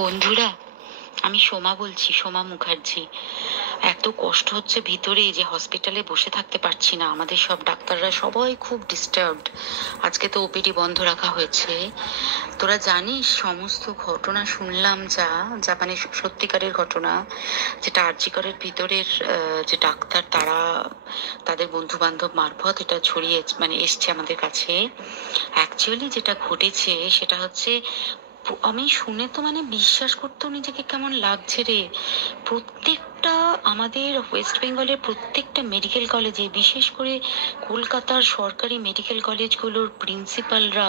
বন্ধুরা, আমি সোমা বলছি, সোমা মুখার্জি। এত কষ্ট হচ্ছে ভিতরে যে হসপিটালে বসে থাকতে পারছি না। আমাদের সব ডাক্তাররা সবাই খুব ডিস্টার্বড। আজকে তো ওপিডি বন্ধ রাখা হয়েছে। তোরা জানিস সমস্ত ঘটনা শুনলাম, যা যা মানে সত্যিকারের ঘটনা, যেটা আরজিকরের ভিতরের যে ডাক্তার তারা তাদের বন্ধু বান্ধব মারফত এটা ছড়িয়ে এসছে আমাদের কাছে। অ্যাকচুয়ালি যেটা ঘটেছে সেটা হচ্ছে, আমি শুনে তো বিশ্বাস করতেও নিজেকে কেমন লাগছে রে। প্রত্যেকটা আমাদের ওয়েস্ট বেঙ্গলের প্রত্যেকটা মেডিকেল কলেজে, বিশেষ করে কলকাতার সরকারি মেডিকেল কলেজগুলোর প্রিন্সিপালরা,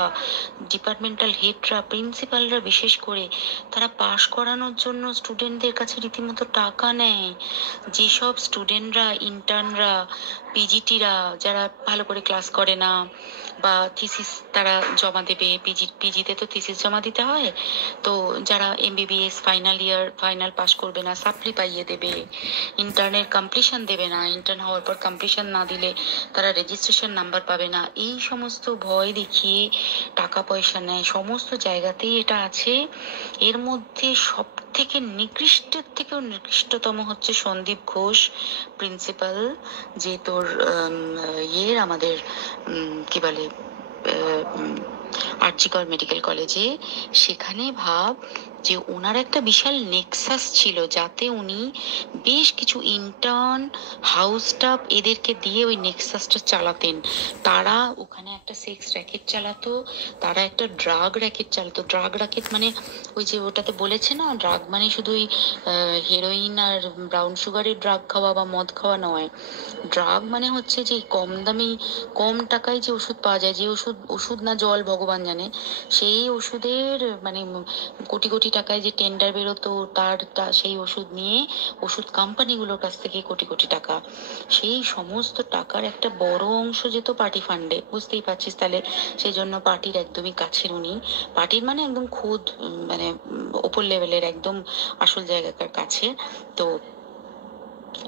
ডিপার্টমেন্টাল হেডরা, প্রিন্সিপালরা বিশেষ করে, তারা পাশ করানোর জন্য স্টুডেন্টদের কাছে রীতিমতো টাকা নেয়। যেসব স্টুডেন্টরা, ইন্টার্নরা, পিজিটিরা যারা ভালো করে ক্লাস করে না বা থিসিস তারা জমা দেবে, পিজিতে তো থিসিস জমা দিতে হয়, তো যারা MBBS final year final pass করবে না, সাপ্লি পাইয়ে দেবে, ইন্টার্নের কমপ্লিশন দেবে না, ইন্টার্ন হওয়ার পর কমপ্লিশন না দিলে তারা রেজিস্ট্রেশন নাম্বার পাবে না, এই সমস্ত ভয় দেখিয়ে টাকা পয়সা নেয়। সমস্ত জায়গাতেই এটা আছে। এর মধ্যে সব থেকে নিকৃষ্টের থেকেও নিকৃষ্টতম হচ্ছে সন্দীপ ঘোষ, প্রিন্সিপাল, যে তোর আমাদের কি বলে আরজিকর মেডিকেল কলেজে। সেখানে ভাব যে ওনার একটা বিশাল নেক্সাস ছিল, যাতে উনি বেশ কিছু ইন্টার্ন, হাউস স্টাফ এদেরকে দিয়ে ওই নেক্সাসটা চালাতেন। তারা ওখানে একটা সেক্স র্যাকেট চালাতো, তারা একটা ড্রাগ র্যাকেট চালাতো। ড্রাগ র্যাকেট মানে ওই যে ওটাতে বলেছে না, ড্রাগ মানে শুধু ওই হেরোইন আর ব্রাউন সুগারের ড্রাগ খাওয়া বা মদ খাওয়া নয়। ড্রাগ মানে হচ্ছে যে কম দামি, কম টাকায় যে ওষুধ পাওয়া যায়, যে ওষুধ, ওষুধ না জল ভগবান জানে, সেই ওষুধের কোটি কোটি টাকায় যে টেন্ডার বেরোতো, সেই ওষুধ নিয়ে ওষুধ কোম্পানিগুলোর কাছ থেকে কোটি কোটি টাকা, সেই সমস্ত টাকার একটা বড় অংশ যেত পার্টি ফান্ডে। বুঝতেই পারছিস তাহলে। সেই জন্য পার্টির একদমই কাছের উনি, পার্টির মানে একদম খুদ ওপর লেভেলের, একদম আসল জায়গাকার কাছে। তো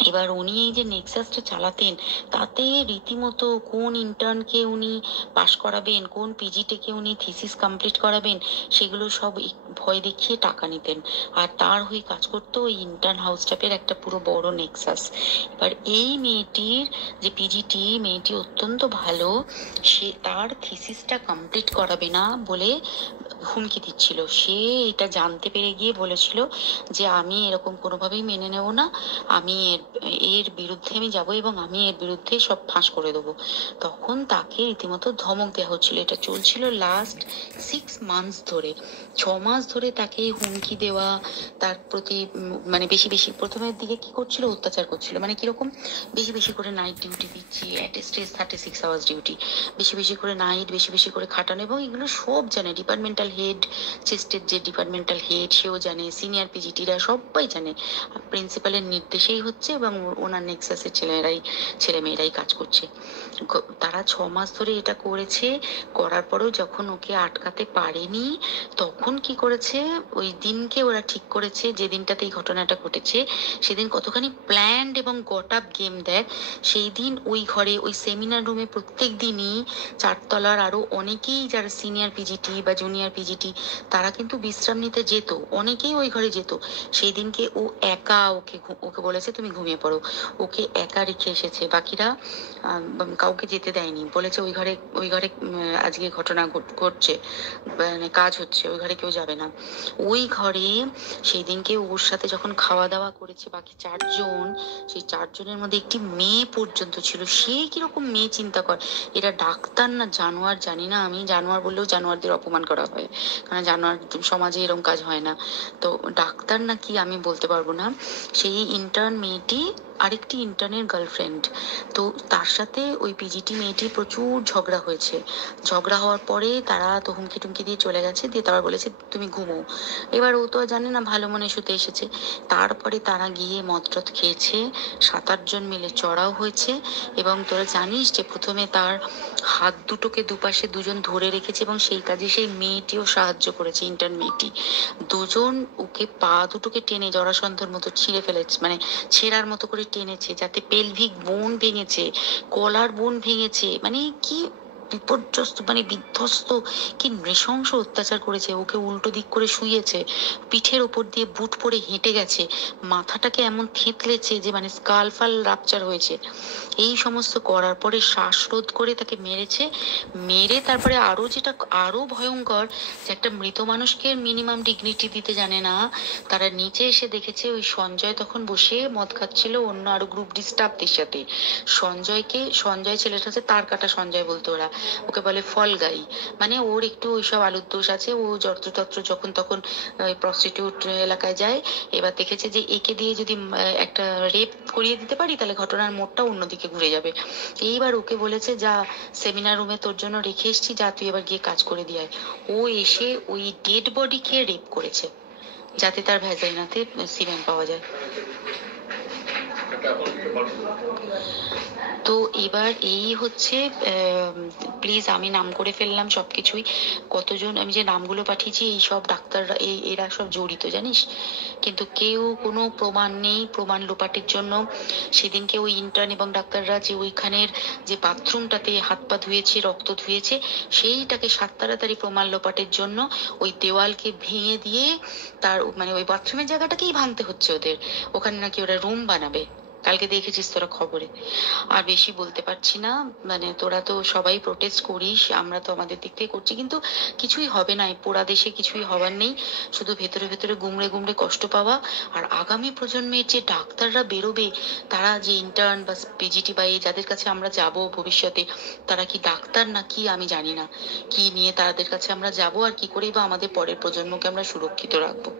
এবার উনি এই যে নেক্সাসটা চালাতেন, তাতে রীতিমতো কোন ইন্টার্নকে উনি পাশ করাবেন, কোন পিজিটিকে উনি থিসিস কমপ্লিট করাবেন, সেগুলো সব ভয় দেখিয়ে টাকা নিতেন। আর তার হয়ে কাজ করতো ওই ইন্টার্ন হাউস স্টাফের একটা পুরো বড় নেক্সাস। এবার এই মেয়েটির যে পিজিটি, মেয়েটি অত্যন্ত ভালো, সে তার থিসিসটা কমপ্লিট করাবে না বলে হুমকি দিচ্ছিল। সে এটা জানতে পেরে গিয়ে বলেছিল যে আমি এরকম কোনোভাবেই মেনে নেব না, আমি এর বিরুদ্ধে আমি যাব এবং আমি এর বিরুদ্ধে সব ফাঁস করে দেবো। তখন তাকে রীতিমতো ধমক দেওয়া হচ্ছিল। এটা চলছিল লাস্ট 6 মান্থস ধরে, 6 মাস ধরে তাকে হুমকি দেওয়া, তার প্রতি বেশি বেশি প্রথমের দিকে কি করছিল, অত্যাচার করছিল। কিরকম, বেশি বেশি করে নাইট ডিউটি দিচ্ছি, অ্যাটেস্টেজ 36 আওয়ার্স ডিউটি, বেশি বেশি করে নাইট, বেশি বেশি করে খাটানো, এবং এগুলো সব জানে ডিপার্টমেন্টাল হেড, চেস্টের যে ডিপার্টমেন্টাল হেড সেও জানে, সিনিয়র পিজিটিরা সবাই জানে। প্রিন্সিপালের নির্দেশেই হচ্ছে এবং ওনার নেক্সাসের ছেলেমেয়েরাই কাজ করছে। তারা 6 মাস ধরে এটা করেছে। করার পরেও যখন ওকে আটকাতে পারেনি, তখন কি করেছে, ওই দিনকে ওরা ঠিক করেছে, যে দিনটাতে এই ঘটনাটা ঘটেছে, সেদিন কতখানি প্ল্যান্ড এবং গট আপ গেম দেখ। সেই দিন ওই ঘরে, ওই সেমিনার রুমে প্রত্যেক দিনই 4 তলার আরো অনেকেই যারা সিনিয়র পিজিটি বা জুনিয়র পিজিটি, তারা কিন্তু বিশ্রাম নিতে যেত, অনেকেই ওই ঘরে যেত। সেই দিনকে ও একা, ওকে বলেছে তুমি ঘুমিয়ে পড়ো, ওকে একা রেখে এসেছে। বাকিরা কাউকে যেতে দেয়নি, বলেছে ওই ঘরে আজকে ঘটনা ঘটছে, কাজ হচ্ছে, ওই ঘরে কেউ যাবে না। ওই ঘরে সেই দিনকে ওর সাথে যখন খাওয়া দাওয়া করেছে বাকি 4 জন, সেই 4 জনের মধ্যে একটি মেয়ে পর্যন্ত ছিল। সে কিরকম মেয়ে চিন্তা কর, এরা ডাক্তার না জানোয়ার জানি না, আমি জানোয়ার বললেও জানোয়ারদের অপমান করা হয়, কারণ জানোয়ার সমাজে এরকম কাজ হয় না। তো ডাক্তার না কি আমি বলতে পারবো না। সেই ইন্টার্ন মেয়েটি আরেকটি ইন্টার্নের গার্লফ্রেন্ড, তো তার সাথে ওই পিজিটি মেয়েটি প্রচুর ঝগড়া হয়েছে। ঝগড়া হওয়ার পরে তারা তো হুমকি টুমকি দিয়ে চলে গেছে, দিয়ে তারপর বলেছে তুমি ঘুমো। এবার ও তো জানে না, ভালো মনে শুতে এসেছে। তারপরে তারা গিয়ে মদটদ খেয়েছে, 7-8 জন মিলে চড়াও হয়েছে। এবং তোরা জানিস যে প্রথমে তার হাত দুটোকে দুপাশে 2 জন ধরে রেখেছে, এবং সেই কাজে সেই মেয়েটিও সাহায্য করেছে, ইন্টার্ন মেয়েটি। 2 জন ওকে পা দুটোকে টেনে জরাসন্ধর মতো ছিঁড়ে ফেলেছে, ছেঁড়ার মতো করে টেনেছে, যাতে পেলভিক বোন ভেঙেছে, কলার বোন ভেঙেছে। কি বিপর্যস্ত মানে বিধ্বস্ত, কি নৃশংস অত্যাচার করেছে। ওকে উল্টো দিক করে শুইয়েছে, পিঠের ওপর দিয়ে বুট পরে হেঁটে গেছে, মাথাটাকে এমন থেঁতলেছে যে মানে স্কাল ফাল রাপচার হয়েছে। এই সমস্ত করার পরে শ্বাসরোধ করে তাকে মেরেছে। মেরে তারপরে আরো যেটা আরো ভয়ঙ্কর, যে একটা মৃত মানুষকে মিনিমাম ডিগনিটি দিতে জানে না, তারা নিচে এসে দেখেছে ওই সঞ্জয় তখন বসে মদ খাচ্ছিল অন্য আরো গ্রুপ ডি স্টাফদের সাথে। সঞ্জয় ছেলেটা হচ্ছে তার কাটা সঞ্জয় বলতো ওরা, ওকে বলে ফল গাই। মানে ওর একটু ওইসব আলুর দোষ আছে, ও যত্রতত্র যখন তখন প্রস্টিটিউট এলাকায় যায়। এবার দেখেছে যে একে দিয়ে যদি একটা রেপ করিয়ে দিতে পারি তাহলে ঘটনার মোড়টা অন্যদিকে ঘুরে যাবে। এইবার ওকে বলেছে, যা সেমিনার রুমে তোর জন্য রেখে এসছি, যা তুই এবার গিয়ে কাজ করে দিয়ে আয়। ও এসে ওই ডেড বডি খেয়ে রেপ করেছে, যাতে তার ভ্যাজাইনাতে সিমেন্ট পাওয়া যায়। তো এবার এই হচ্ছে, প্লিজ আমি নাম করে ফেললাম সবকিছুই। কতজন আমি যে নামগুলো পাঠিয়েছি, এই সব ডাক্তাররা এরা সব জড়িত জানিস, কিন্তু কেউ কোনো প্রমাণ নেই। প্রমাণ লোপাটের জন্য সেদিনকে ওই ইন্টার্ন এবং ডাক্তাররা যে ওইখানের যে বাথরুমটাতে হাত পা ধুয়েছে, রক্ত ধুয়েছে, সেইটাকে সাত তাড়াতাড়ি প্রমাণ লোপাটের জন্য ওই দেওয়ালকে ভেঙে দিয়ে তার মানে ওই বাথরুমের জায়গাটাকেই ভাঙতে হচ্ছে ওদের। ওখানে নাকি ওরা রুম বানাবে, কালকে দেখেছিস তোরা খবরে। আর বেশি বলতে পারছি না, মানে তোরা তো সবাই প্রোটেস্ট করিস, আমরা তো আমাদের দিক থেকে করছি, কিন্তু কিছুই হবে না। এই পোড়া দেশে কিছুই হবার নেই, শুধু ভেতরে ভেতরে গুমড়ে গুমড়ে কষ্ট পাওয়া। আর আগামী প্রজন্মের যে ডাক্তাররা বেরোবে, তারা যে ইন্টার্ন বা পিজিটি বা এই যাদের কাছে আমরা যাব ভবিষ্যতে, তারা কি ডাক্তার না কি আমি জানি না, কি নিয়ে তাদের কাছে আমরা যাব আর কি করেই বা আমাদের পরের প্রজন্মকে আমরা সুরক্ষিত রাখবো।